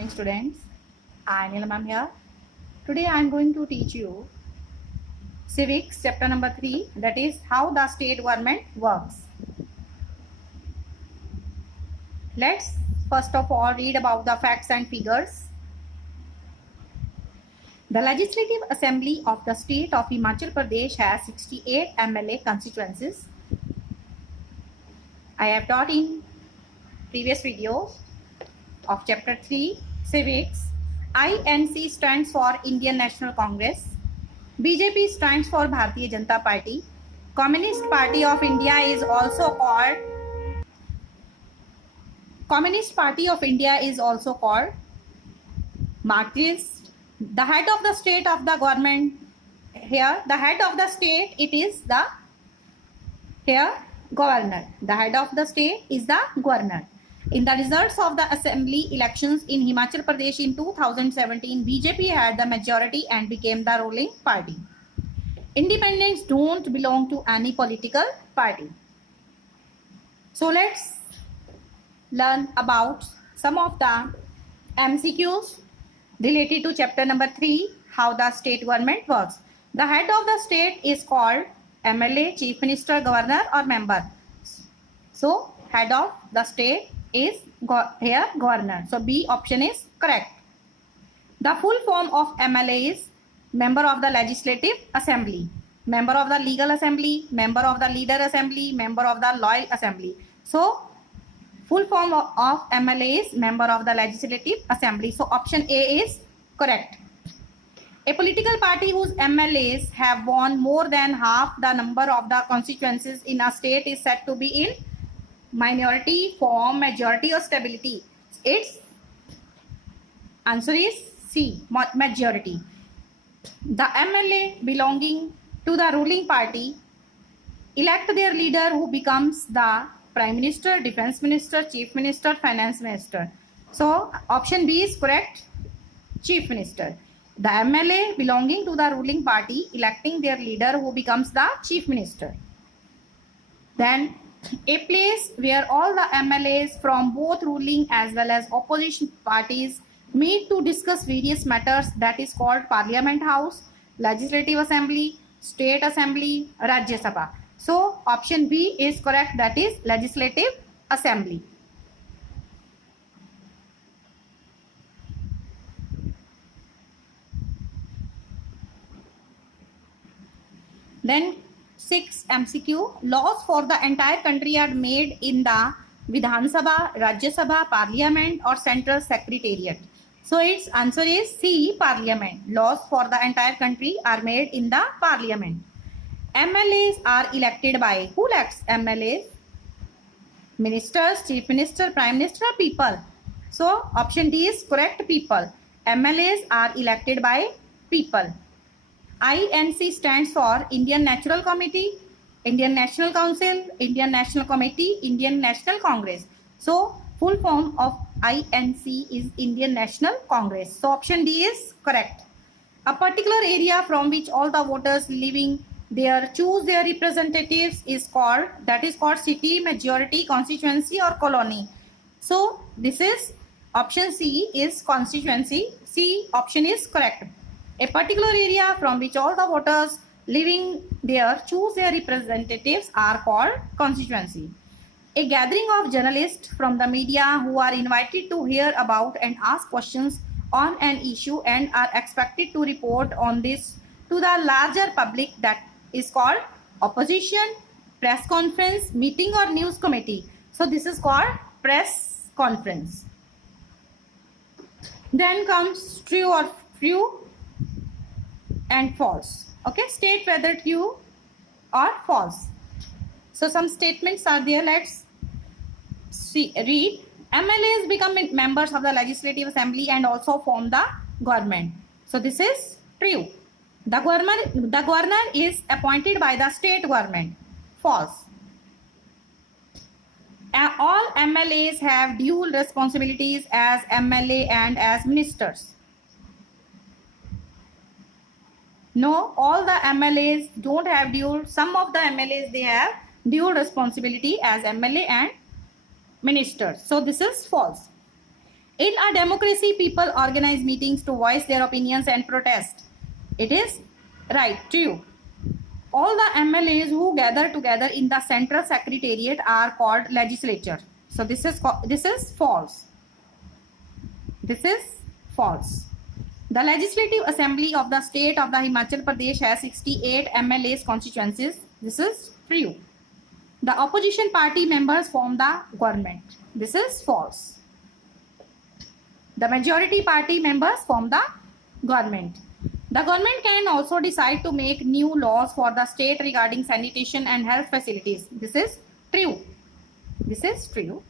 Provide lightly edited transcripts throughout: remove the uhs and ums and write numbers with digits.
Morning students, I am Neelam here. Today I am going to teach you civics chapter number 3, that is how the state government works. Let's first of all read about the facts and figures. The Legislative Assembly of the state of Himachal Pradesh has 68 MLA constituencies. I have taught in previous video of chapter 3 civics. INC stands for Indian National Congress. BJP stands for Bharatiya Janata Party. Communist Party of India is also called Marxist. The head of the state of the government here, the head of the state, it is the governor. The head of the state is the governor. In the results of the assembly elections in Himachal Pradesh in 2017, BJP had the majority and became the ruling party. Independents don't belong to any political party. So let's learn about some of the MCQs related to chapter number 3, how the state government works. The head of the state is called MLA, Chief Minister, Governor or Member. So head of the state is here governor. So B option is correct. The full form of MLA is Member of the Legislative Assembly, Member of the Legal Assembly, Member of the Leader Assembly, Member of the Loyal Assembly. So full form of MLA is Member of the Legislative Assembly. So option A is correct. A political party whose MLAs have won more than half the number of the constituencies in a state is said to be in minority, form, majority or stability. Its answer is C, majority. The MLA belonging to the ruling party elect their leader who becomes the Prime Minister, Defense Minister, Chief Minister, Finance Minister. So option B is correct, Chief Minister. The MLA belonging to the ruling party electing their leader who becomes the Chief Minister. Then a place where all the MLAs from both ruling as well as opposition parties meet to discuss various matters, that is called Parliament House, Legislative Assembly, State Assembly, Rajya Sabha. So option B is correct, that is Legislative Assembly. Then 6 MCQ, laws for the entire country are made in the Vidhan Sabha, Rajya Sabha, Parliament or Central Secretariat. So its answer is C, Parliament. Laws for the entire country are made in the Parliament. MLAs are elected by, who elects MLAs? Ministers, Chief Minister, Prime Minister, people. So option D is correct, people. MLAs are elected by people. INC stands for Indian Natural Committee, Indian National Council, Indian National Committee, Indian National Congress. So full form of INC is Indian National Congress. So option D is correct. A particular area from which all the voters living there choose their representatives is called, that is called city, majority, constituency or colony. So this is option C is constituency. C option is correct. A particular area from which all the voters living there choose their representatives are called constituency. A gathering of journalists from the media who are invited to hear about and ask questions on an issue and are expected to report on this to the larger public, that is called opposition, press conference, meeting or news committee. So this is called press conference. Then comes true or true and false. Okay, state whether true or false. So some statements are there. Let's read. MLAs become members of the Legislative Assembly and also form the government. So this is true. The governor is appointed by the state government. False. All MLAs have dual responsibilities as MLA and as ministers. No, all the MLAs don't have dual. Some of the MLAs, they have dual responsibility as MLA and ministers. So this is false. In a democracy, people organize meetings to voice their opinions and protest. It is right, true. All the MLAs who gather together in the central secretariat are called legislature. So this is false. This is false. The Legislative Assembly of the state of the Himachal Pradesh has 68 MLAs constituencies. This is true. The opposition party members form the government. This is false. The majority party members form the government. The government can also decide to make new laws for the state regarding sanitation and health facilities. This is true. This is true.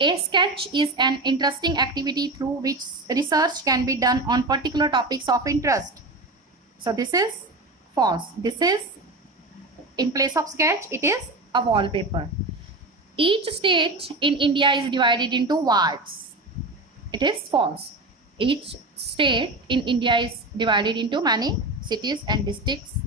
A sketch is an interesting activity through which research can be done on particular topics of interest. So this is false. This is, in place of sketch, it is a wallpaper. Each state in India is divided into wards. It is false. Each state in India is divided into many cities and districts.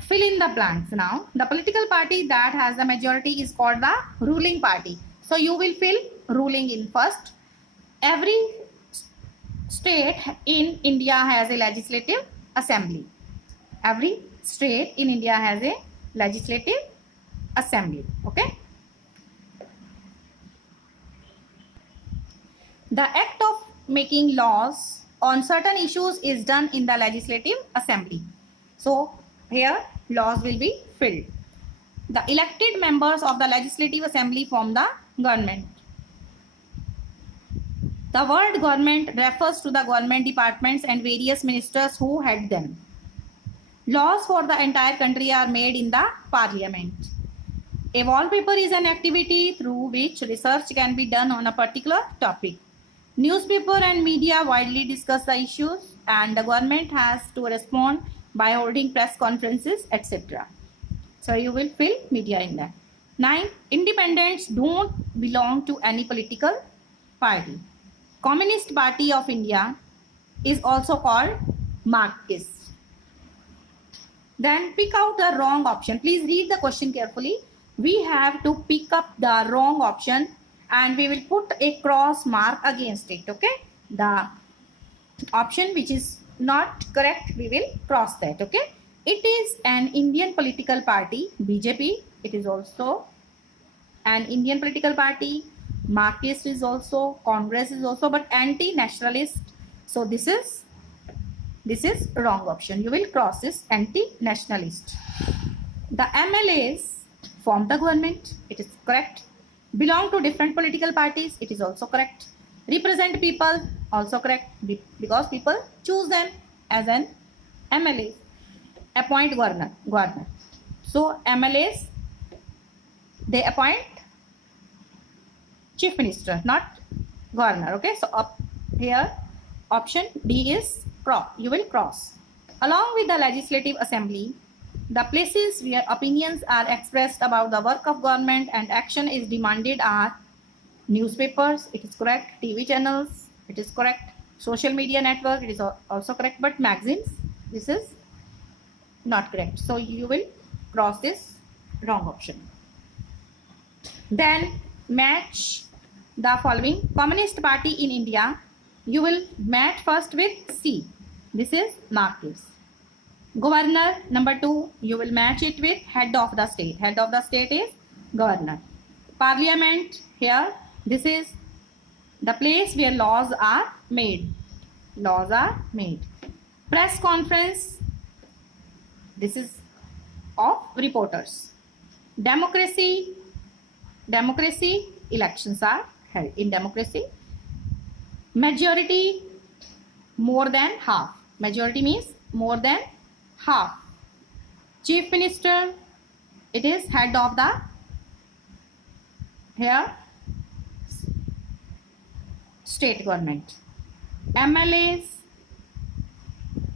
Fill in the blanks now. The political party that has the majority is called the ruling party. So you will fill ruling in first. Every state in India has a legislative assembly. Every state in India has a legislative assembly. Okay. The act of making laws on certain issues is done in the legislative assembly. So here laws will be filled. The elected members of the legislative assembly form the government. The word government refers to the government departments and various ministers who head them. Laws for the entire country are made in the parliament. A wallpaper is an activity through which research can be done on a particular topic. Newspaper and media widely discuss the issues and the government has to respond by holding press conferences, etc. So you will fill media in that. 9. Independents don't belong to any political party. Communist Party of India is also called Marxist. Then pick out the wrong option. Please read the question carefully. We have to pick up the wrong option and we will put a cross mark against it. Okay, the option which is not correct, we will cross that. Okay, it is an Indian political party, BJP. It is also an Indian political party. Marxist is also, Congress is also, but anti-nationalist. So this is wrong option. You will cross this, anti-nationalist. The MLAs form the government. It is correct. Belong to different political parties. It is also correct. Represent people. Also correct, because people choose them as an MLA. Appoint governor. So MLAs, they appoint chief minister, not governor. Okay, so up here option D is cross. You will cross. Along with the legislative assembly, the places where opinions are expressed about the work of government and action is demanded are newspapers. It is correct. TV channels. It is correct. Social media network. It is also correct. But magazines, this is not correct. So you will cross this wrong option. Then match the following. Communist Party in India. You will match first with C. This is Marxist. Governor, number 2, you will match it with head of the state. Head of the state is governor. Parliament, here, this is the place where laws are made. Laws are made. Press conference, this is of reporters. Democracy, elections are held. In democracy, majority, more than half. Majority means more than half. Chief minister, it is head of the, here, state government. MLAs,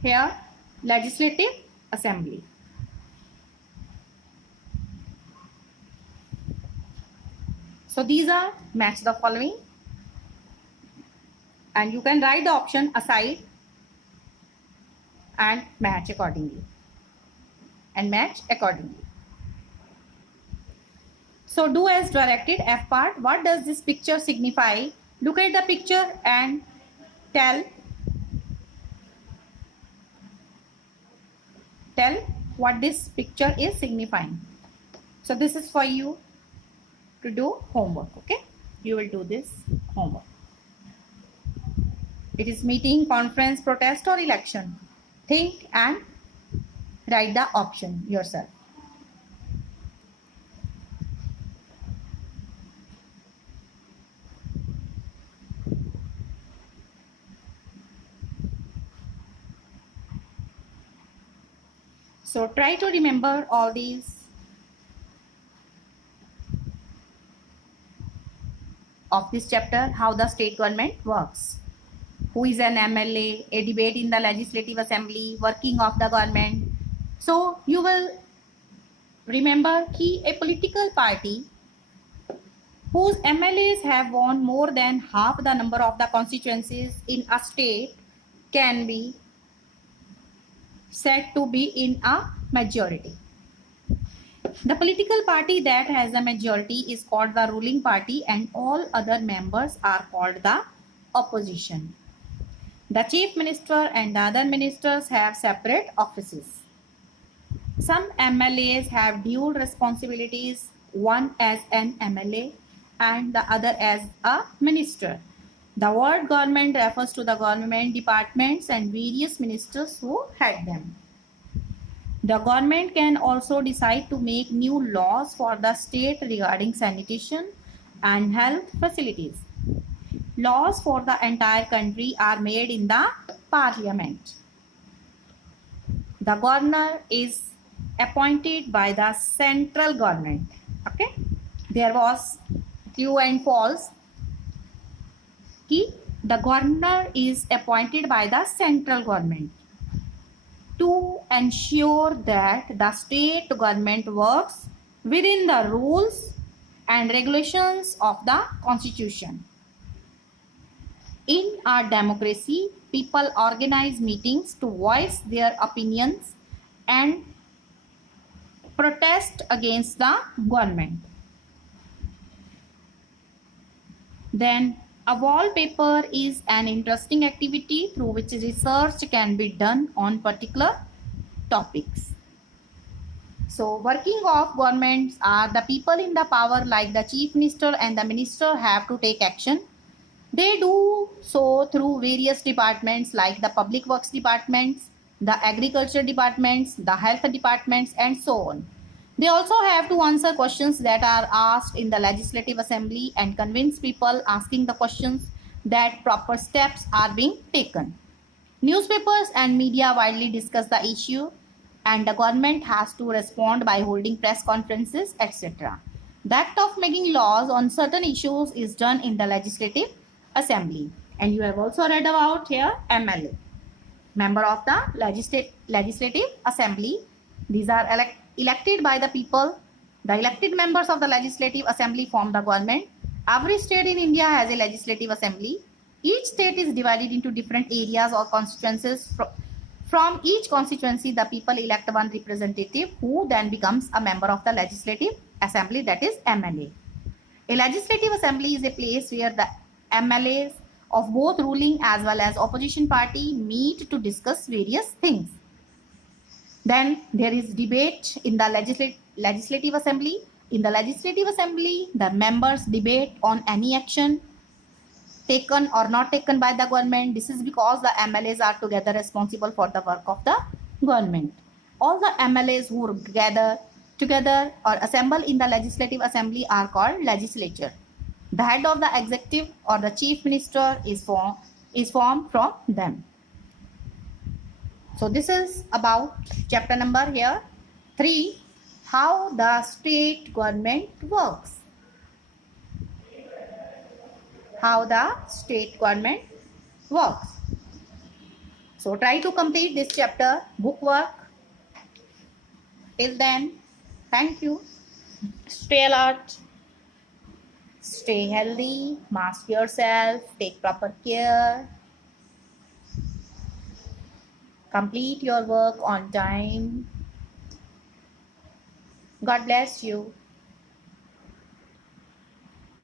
here, legislative assembly. So these are match the following, and you can write the option aside and match accordingly. So do as directed. F part. What does this picture signify? Look at the picture and tell what this picture is signifying. So this is for you to do homework. Okay, you will do this homework. It is meeting, conference, protest or election. Think and write the option yourself. So try to remember all these of this chapter, how the state government works. Who is an MLA, a debate in the legislative assembly, working of the government. So you will remember कि a political party whose MLAs have won more than half the number of the constituencies in a state can be said to be in a majority. The political party that has a majority is called the ruling party and all other members are called the opposition. The chief minister and the other ministers have separate offices. Some MLAs have dual responsibilities, one as an MLA and the other as a minister. The word government refers to the government departments and various ministers who head them. The government can also decide to make new laws for the state regarding sanitation and health facilities. Laws for the entire country are made in the parliament. The governor is appointed by the central government. Okay, there was true and false. The governor is appointed by the central government to ensure that the state government works within the rules and regulations of the constitution. In our democracy, people organize meetings to voice their opinions and protest against the government. Then a wallpaper is an interesting activity through which research can be done on particular topics. So working of governments are the people in the power like the chief minister and the minister have to take action. They do so through various departments like the public works departments, the agriculture departments, the health departments and so on. They also have to answer questions that are asked in the legislative assembly and convince people asking the questions that proper steps are being taken. Newspapers and media widely discuss the issue and the government has to respond by holding press conferences, etc. The act of making laws on certain issues is done in the legislative assembly. And you have also read about here MLA, member of the legislative assembly. These are elected by the people. The elected members of the legislative assembly form the government. Every state in India has a legislative assembly. Each state is divided into different areas or constituencies. From each constituency, the people elect one representative who then becomes a member of the legislative assembly, that is MLA. A legislative assembly is a place where the MLAs of both ruling as well as opposition party meet to discuss various things. Then there is debate in the legislative assembly. In the legislative assembly, the members debate on any action taken or not taken by the government. This is because the MLAs are together responsible for the work of the government. All the MLAs who gather together or assemble in the legislative assembly are called legislature. The head of the executive or the chief minister is formed from them. So this is about chapter number here 3, how the state government works. How the state government works. So try to complete this chapter, book work. Till then, thank you. Stay alert. Stay healthy, mask yourself, take proper care. Complete your work on time. God bless you.